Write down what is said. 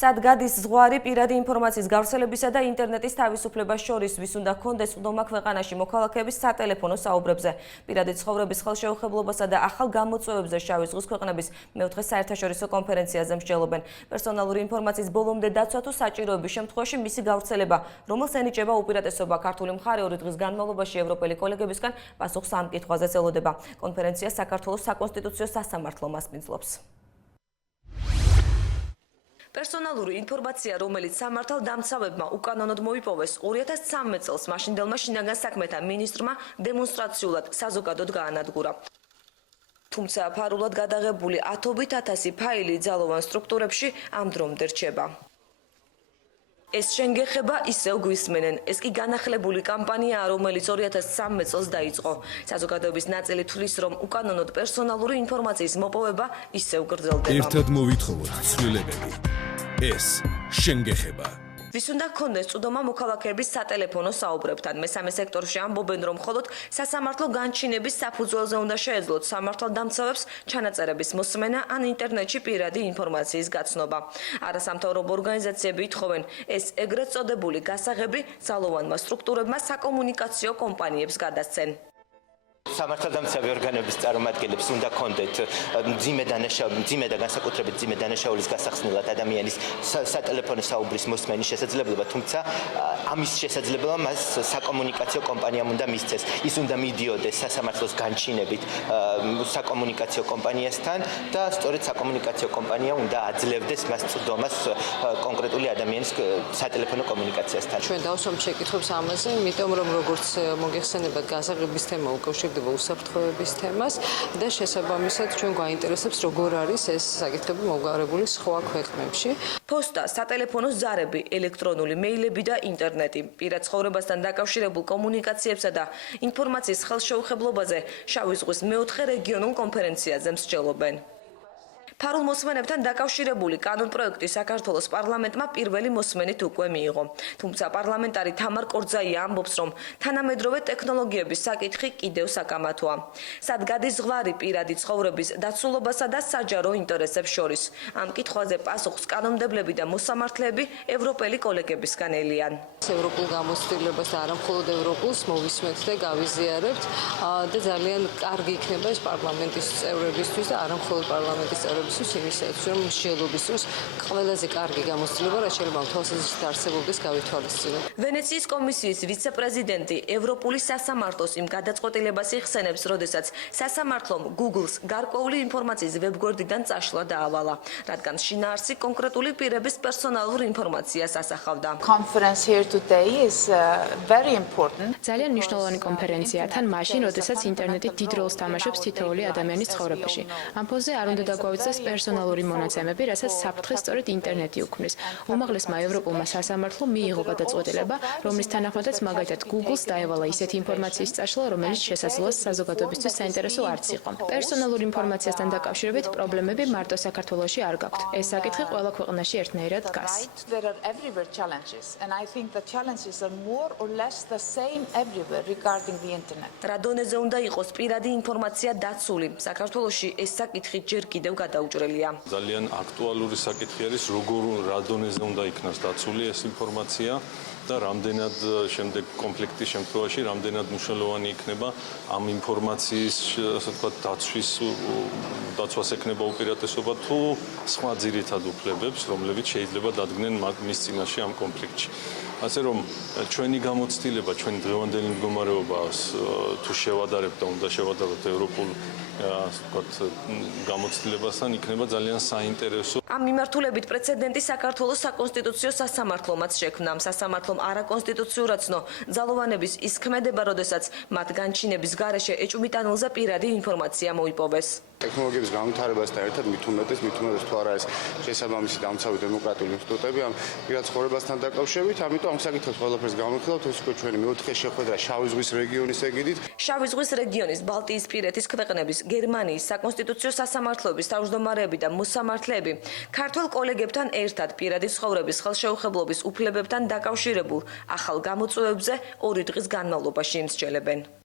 სად გადის ზღვარი პირადი ინფორმაციის გავრცელებისა და ინტერნეტის თავისუფლებას შორის, ვის უნდა ჰქონდეს ყრდნობა ქვეყანაში მოქალაქეების სატელეფონო საუბრებზე, პირადი ცხოვრების ხელშეუხებლობასა და ახალ გამოწვევებზე შავი ზღვის ქვეყნების მეოთხე საერთაშორისო კონფერენციაზე მსჯელობენ. პერსონალური ინფორმაციის ბოლომდე დაცვა თუ საჭიროების შემთხვევაში მისი გავრცელება, რომელს ენიჭება უპირატესობა, ქართული მხარე 2 დღის განმავლობაში ევროპელი კოლეგებისგან პასუხს ამ კითხვაზე ელოდება. კონფერენცია საქართველოს საკონსტიტუციო სასამართლო მასპინძლობს. პერსონალური ინფორმაცია, რომელიც სამართალდამცავებმა უკანონოდ მოიპოვეს 2013 წელს მაშინდელმა შინაგან საქმეთა მინისტრმა დემონსტრაციულად საზოგადოდ გაანადგურა. თუმცა ფარულად გადაღებული 10,000 ფაილი ძალოვან სტრუქტურებში ამ დრომდე რჩება. ეს შენგეხება ისევ გვისმენენ. ეს კი განახლებული კამპანიაა, რომელიც 2013 წელს დაიწყო. საზოგადოების ნაწილი თვლის, რომ უკანონოდ პერსონალური ინფორმაციის მოპოვება ისევ გრძელდება. ერთად მოვითხოვოთ ცვლილებები. ეს შენგეხება. ვის უნდა ჰქონდეს წვდომა მოქალაქეების სატელეფონო საუბრებთან. მესამე სექტორში ამბობენ, რომ მხოლოდ სასამართლო განჩინების საფუძველზე უნდა შეეძლოთ სამართალდამცავებს ჩანაწერების მოსმენა ან ინტერნეტში პირადი ინფორმაციის გაცნობა. არასამთავრობო ორგანიზაციები ითხოვენ, ეს ეგრეთ წოდებული გასაღები ძალოვანმა სტრუქტურებმა საკომუნიკაციო კომპანიებს გადასცენ. სამართალდამცავი ორგანოების წარმომადგენლებს უნდა ჰქონდეთ მძიმე და განსაკუთრებით მძიმე დანაშაულის გასახსნელად ადამიანის სატელეფონო საუბრის მოსმენის შესაძლებლობა, თუმცა ამის შესაძლებლობა მას საკომუნიკაციო კომპანიამ უნდა მისცეს. ის უნდა მიდიოდეს სასამართლოს განჩინებით საკომუნიკაციო კომპანიასთან და სწორედ საკომუნიკაციო კომპანია უნდა აძლევდეს მას წვდომას კონკრეტული ადამიანის სატელეფონო კომუნიკაციასთან. ჩვენ დავსვამ შეკითხვებს ამაზე, იმიტომ რომ როგორც მოგეხსენებათ გასაღების თემა უკავშირდება უსაფრთხოების თემას და შესაბამისად ჩვენ გვაინტერესებს როგორ არის ეს საკითხები მოგვარებული სხვა ქვეყნებში. ფოსტა, სატელეფონო ზარები, ელექტრონული მეილები და ინტერნეტი. პირად ცხოვრებასთან დაკავშირებულ კომუნიკაციებსა და ინფორმაციის ხელშეუხებლობაზე შავი ზღვის მეოთხე რეგიონულ კონფერენციაზე მსჯელობენ. ფარულ მოსმენებთან დაკავშირებული კანონპროექტი საქართველოს პარლამენტმა პირველი მოსმენით უკვე მიიღო. თუმცა პარლამენტარი თამარ კორძაია ამბობს, რომ თანამედროვე ტექნოლოგიების საკითხი კიდევ საკამათოა. სად გადის ზღვარი პირადი ცხოვრების დაცულობასა და საჯარო ინტერესებს შორის? ამ კითხვაზე პასუხს კანონმდებლები და მოსამართლეები ევროპელი კოლეგებისგან ელიან. ევროპულ გამოცდილებას და არა მხოლოდ ევროპულს მოვისმენთ და გავიზიარებთ და ძალიან კარგი იქნება ეს პარლამენტის წევრებისთვის და არა მხოლოდ პარლამენტის წევრებისთვის. იმისათვის რომ მსჯელობის დროს ყველაზე კარგი გამოცდილება რაც შეიძლება თვალსაზრისით არსებობდეს გავითვალისწინოთ. ვენეციის კომისიის ვიცე-პრეზიდენტი ევროპული სასამართლოს იმ გადაწყვეტილებას იხსენებს, როდესაც სასამართლომ Google-ს გარკვეული ინფორმაციის ვებგვერდიდან წაშლა დაავალა, რადგან შინაარსი კონკრეტული პირების პერსონალურ ინფორმაციას ასახავდა. ძალიან მნიშვნელოვანი კონფერენცია თან მაშინ, როდესაც ინტერნეტი დიდ როლს თამაშობს თითოეული ადამიანის ცხოვრებაში. ამ ფონზე არ უნდა დაგვაუწყდეს პერსონალური მონაცემები, რასაც საფრთხეს სწორედ ინტერნეტი უქმნის. უმაღლესმა ევროპულმა სასამართლომ მიიღო გადაწყვეტილება, რომლის თანახმადაც მაგალითად Google-ს დაევალა ისეთი ინფორმაციის წაშლა, რომელიც შესაძლოა საზოგადოებისთვის საინტერესო არც იყო. პერსონალურ ინფორმაციასთან დაკავშირებით პრობლემები მარტო საქართველოში არ გაქვთ. ეს საკითხი ყველა ქვეყანაში ერთნაირად დგას. რა დონეზე უნდა იყოს პირადი ინფორმაცია დაცული? საქართველოში ეს საკითხი ჯერ კიდევ გადაუჭრელია. ძალიან აქტუალური საკითხი არის, რა დონეზე უნდა იქნას დაცული ეს ინფორმაცია და რამდენად შემდეგ კონფლიქტის შემთხვევაში რამდენად მნიშვნელოვანი იქნება ამ ინფორმაციის, ასე ვთქვათ, დაცვას ექნება უპირატესობა თუ სხვა ძირითად უფლებებს, რომლებიც შეიძლება დადგნენ მის წინაშე ამ კონფლიქტში. ასე რომ ჩვენი გამოცდილება, ჩვენი დღევანდელი მდგომარეობას თუ შევადარებთ და უნდა შევადაროთ ევროპულ გამოცდილებასთან, იქნება ძალიან საინტერესო. ამ მიმართულებით პრეცედენტი საქართველოს საკონსტიტუციო სასამართლომაც შექმნა. სასამართლომ არაკონსტიტუციურად ცნო ძალოვანების ის ქმედება, როდესაც მათ განჩინების გარეშე ეჭვმიტანილზე პირადი ინფორმაცია მოიპოვეს. ტექნოლოგიების განვითარებასთან ერთად მით უმეტეს თუ არა ეს შესაბამისი დამცავი დემოკრატიული ინსტიტუტები ამ პირად ცხოვრებასთან დაკავშირებით, ამიტომ ამ საკითხებს ყველაფერს გამოვიხილავთ, ეს უკვე ჩვენი მეოთხე შეხვედრა შავი ზღვის რეგიონის ეგიდით. შავი ზღვის რეგიონის, ბალტიისპირეთის ქვეყნების, გერმანიის საკონსტიტუციო სასამართლოების თავმჯდომარეები და მოსამართლეები ქართველ კოლეგებთან ერთად პირადი ცხოვრების ხელშეუხებლობის უფლებებთან დაკავშირებულ ახალ გამოწვევებზე 2 დღის განმავლობაში იმსჯელებენ.